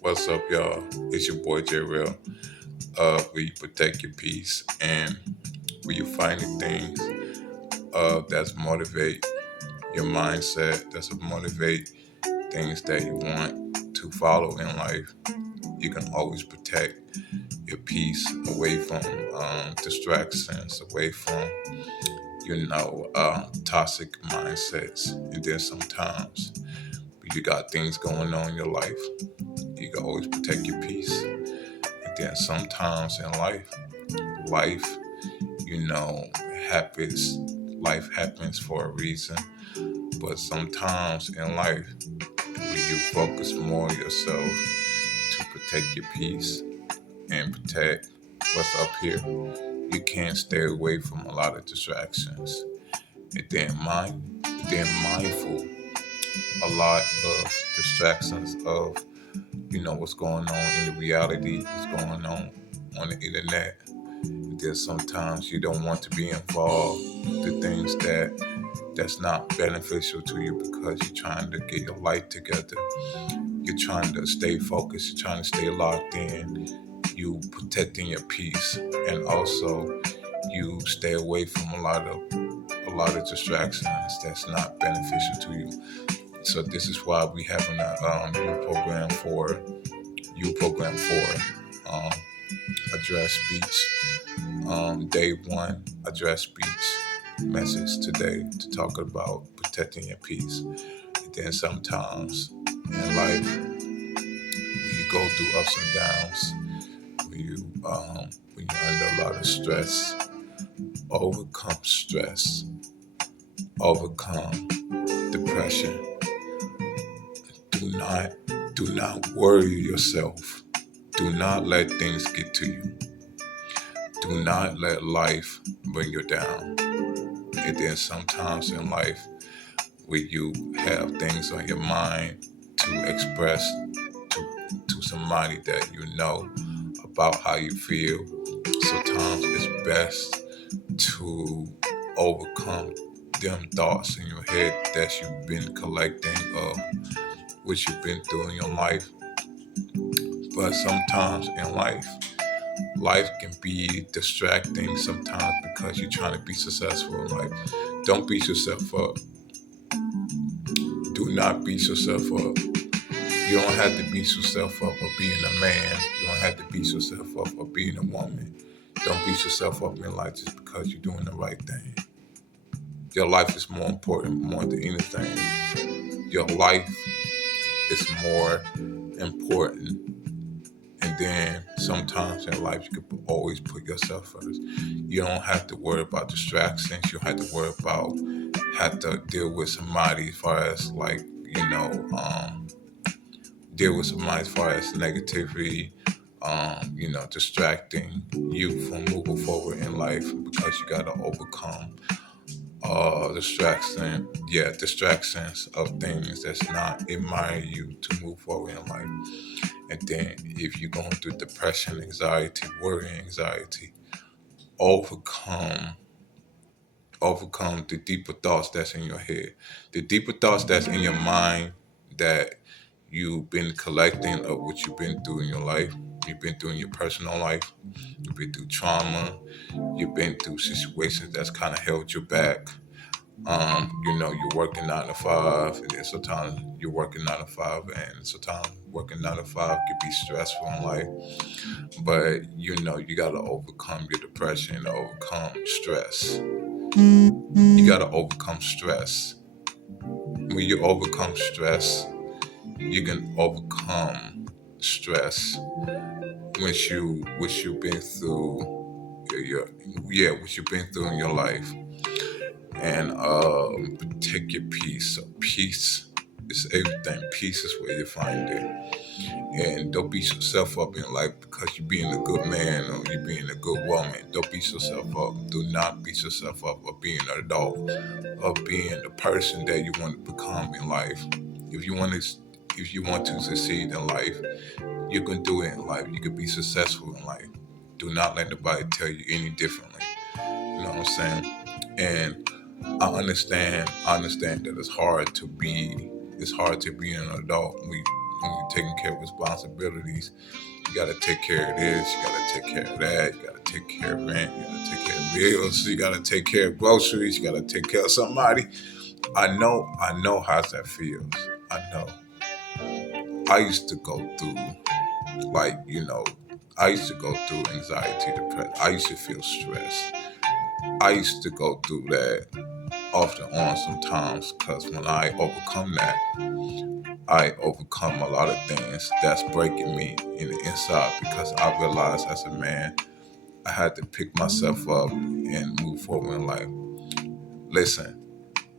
What's up, y'all? It's your boy J Real. Where you protect your peace and where you find the things that's motivate your mindset, that's motivate things that you want to follow in life. You can always protect your peace away from distractions, away from toxic mindsets. And then sometimes you got things going on in your life. You can always protect your peace. And then sometimes in life, you know, happens. Life happens for a reason. But sometimes in life, when you focus more on yourself to protect your peace and protect what's up here, you can stay away from a lot of distractions. And then mindful a lot of distractions of what's going on in the reality, what's going on the internet. There's sometimes you don't want to be involved with things that's not beneficial to you because you're trying to get your life together. You're trying to stay focused. You're trying to stay locked in. You protecting your peace, and also you stay away from a lot of distractions that's not beneficial to you. So this is why we having a U program for address speech. Day one, address speech message today to talk about protecting your peace. And then sometimes in life, when you go through ups and downs, when you're under a lot of stress, overcome stress, overcome depression. Do not worry yourself. Do not let things get to you. Do not let life bring you down. And then sometimes in life, where you have things on your mind to express to somebody that you know about how you feel, sometimes it's best to overcome them thoughts in your head that you've been collecting of what you've been through in your life. But sometimes in life can be distracting sometimes because you're trying to be successful in life. Don't beat yourself up. Do not beat yourself up. You don't have to beat yourself up for being a man. You don't have to beat yourself up for being a woman. Don't beat yourself up in life just because you're doing the right thing. Your life is more important more than anything. Your life is more important. And then sometimes in life, you could always put yourself first. You don't have to worry about distractions. You don't have to worry about have to deal with somebody as far as deal with somebody as far as negativity, distracting you from moving forward in life because you got to overcome distractions of things that's not admire you to move forward in life. And then if you're going through depression, anxiety, worry, anxiety, overcome overcome the deeper thoughts that's in your head, the deeper thoughts that's in your mind that you've been collecting of what you've been through in your life. You've been through in your personal life. You've been through trauma. You've been through situations that's kind of held you back. You're working 9 to 5, and then sometimes you're working 9 to 5, and sometimes working 9 to 5 can be stressful in life. But you gotta overcome your depression, overcome stress. You gotta overcome stress. When you overcome stress, you can overcome stress which you've been through what you've been through in your life, and protect your peace. So peace is everything. Peace is where you find it. And don't beat yourself up in life because you're being a good man or you're being a good woman. Don't beat yourself up. Do not beat yourself up of being an adult, of being the person that you want to become in life. If you want to, if you want to succeed in life, you can do it in life. You can be successful in life. Do not let nobody tell you any differently. You know what I'm saying? And I understand that it's hard to be an adult. when you're taking care of responsibilities, you gotta take care of this, you gotta take care of that, you gotta take care of rent, you gotta take care of bills, you gotta take care of groceries, you gotta take care of somebody. I know how that feels. I know. I used to go through, like, I used to go through anxiety, depression. I used to feel stressed. I used to go through that off and on sometimes because when I overcome that, I overcome a lot of things that's breaking me in the inside because I realized as a man, I had to pick myself up and move forward in life. Listen,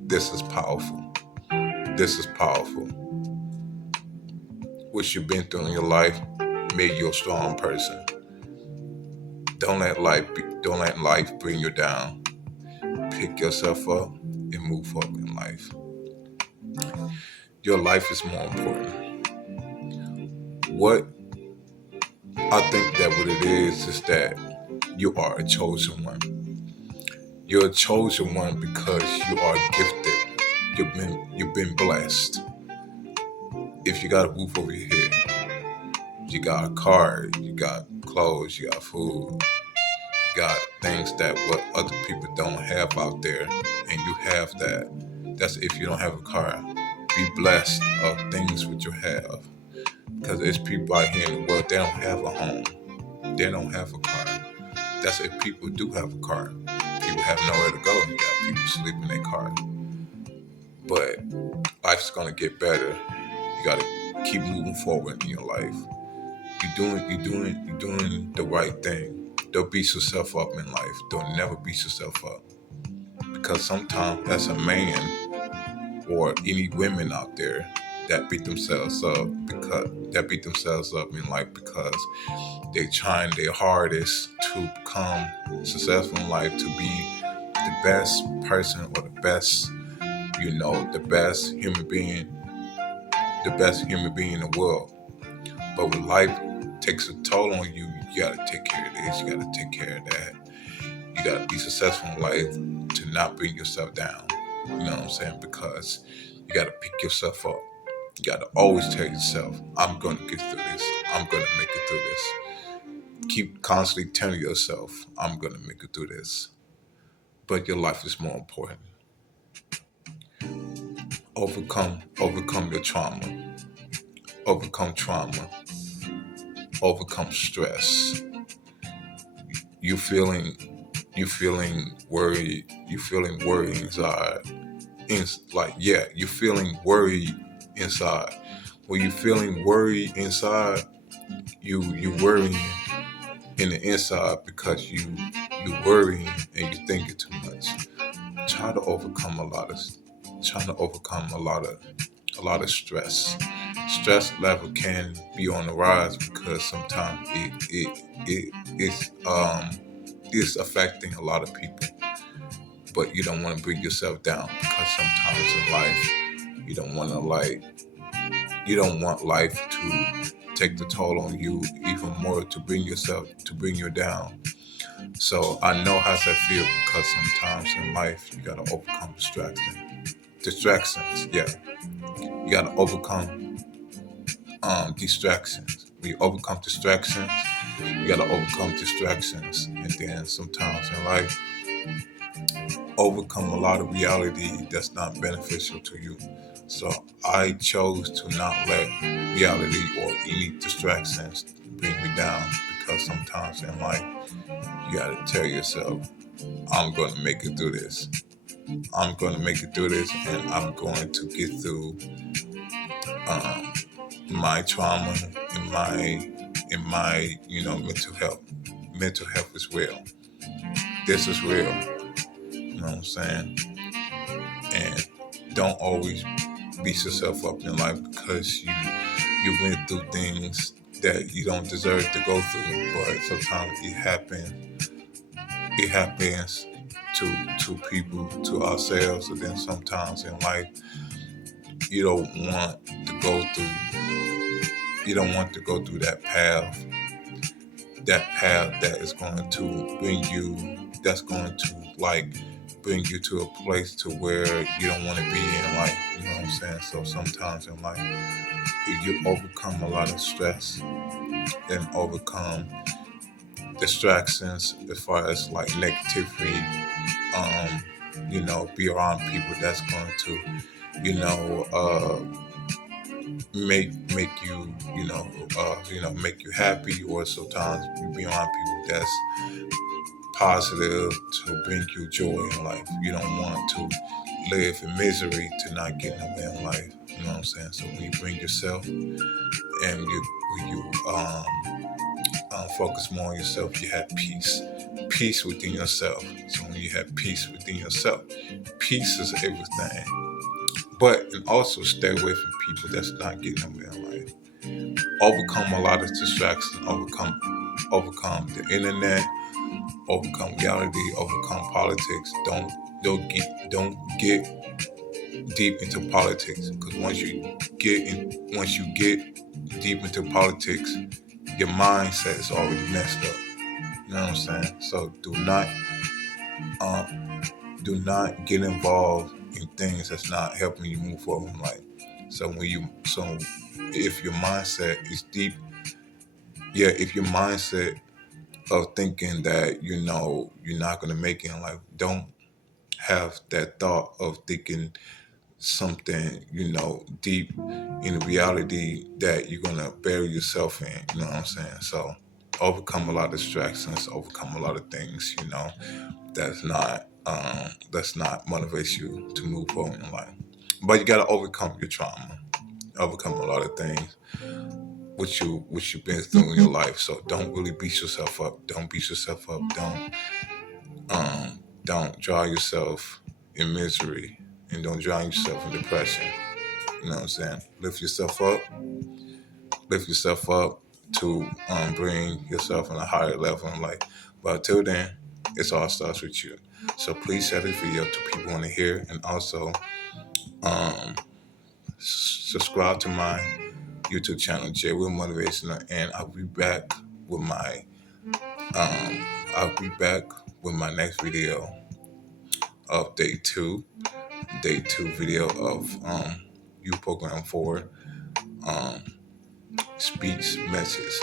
this is powerful. This is powerful. What you've been through in your life made you a strong person. Don't let life bring you down. Pick yourself up and move forward in life. Your life is more important. What I think that what it is that you are a chosen one. You're a chosen one because you are gifted. You've been blessed. If you got a roof over your head, you got a car, you got clothes, you got food, you got things that what other people don't have out there, and you have that. That's if you don't have a car. Be blessed of things which you have. Because there's people out here in the world, they don't have a home. They don't have a car. That's if people do have a car. People have nowhere to go. You got people sleep in their car. But life's gonna get better. You gotta keep moving forward in your life. You're doing the right thing. Don't beat yourself up in life. Don't never beat yourself up. Because sometimes as a man or any women out there that beat themselves up in life because they trying their hardest to become successful in life, to be the best person or the best human being in the world. But when life takes a toll on you, you gotta take care of this, you gotta take care of that. You gotta be successful in life to not bring yourself down. You know what I'm saying? Because you gotta pick yourself up. You gotta always tell yourself, I'm gonna get through this. I'm gonna make it through this. Keep constantly telling yourself, I'm gonna make it through this. But your life is more important. Overcome your trauma. Overcome trauma. Overcome stress. You feeling worried. You feeling worried inside. You're feeling worried inside. When you feeling worried inside, you worrying in the inside because you worrying and you thinking too much. Trying to overcome a lot of stress. Stress level can be on the rise because sometimes it's affecting a lot of people. But you don't want to bring yourself down because sometimes in life you don't want life to take the toll on you even more, to bring you down. So I know how that feel because sometimes in life you gotta overcome distractions. Yeah, you gotta overcome distractions. When you overcome distractions, you gotta overcome distractions, and then sometimes in life overcome a lot of reality that's not beneficial to you. So I chose to not let reality or any distractions bring me down because sometimes in life you gotta tell yourself, I'm gonna make it through this. I'm gonna make it through this, and I'm going to get through my trauma and my mental health is real. This is real. You know what I'm saying? And don't always beat yourself up in life because you went through things that you don't deserve to go through. But sometimes it happens. It happens to people, to ourselves, and then sometimes in life you don't want to go through that path that is going to bring you to a place to where you don't want to be in life. You know what I'm saying? So sometimes in life you overcome a lot of stress and overcome distractions as far as like negativity, be around people that's going to, you know, make you, make you happy, or sometimes you be around people that's positive to bring you joy in life. You don't want to live in misery to not get nowhere in life. You know what I'm saying? So when you bring yourself and you focus more on yourself, you have peace within yourself. So when you have peace within yourself, peace is everything. But and also stay away from people that's not getting nowhere in life. Overcome a lot of distractions. Overcome the internet. Overcome reality. Overcome politics. Don't get deep into politics, because once you get deep into politics, your mindset is already messed up. You know what I'm saying? So um, do not get involved in things that's not helping you move forward in life. So if your mindset is deep, yeah, if your mindset of thinking that you're not gonna make it in life, don't have that thought of thinking something, deep in reality that you're gonna bury yourself in. You know what I'm saying? So overcome a lot of distractions, overcome a lot of things, that's not motivates you to move forward in life. But you gotta overcome your trauma, overcome a lot of things which you've been through in your life. So don't really beat yourself up. Don't beat yourself up. Don't drown yourself in misery, and don't drown yourself in depression. You know what I'm saying? Lift yourself up to bring yourself on a higher level in life. But until then, it all starts with you. So please share this video to people who want to hear, and also um, subscribe to my YouTube channel, J Will Motivational, and with my I'll be back with my next video of day two video of youth program 4, um, speech message.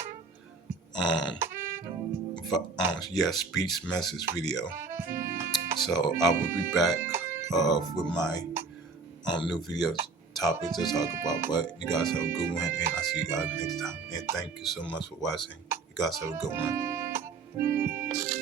Um, speech message video. So I will be back with my new video topic to talk about. But you guys have a good one, and I'll see you guys next time. And thank you so much for watching. You guys have a good one.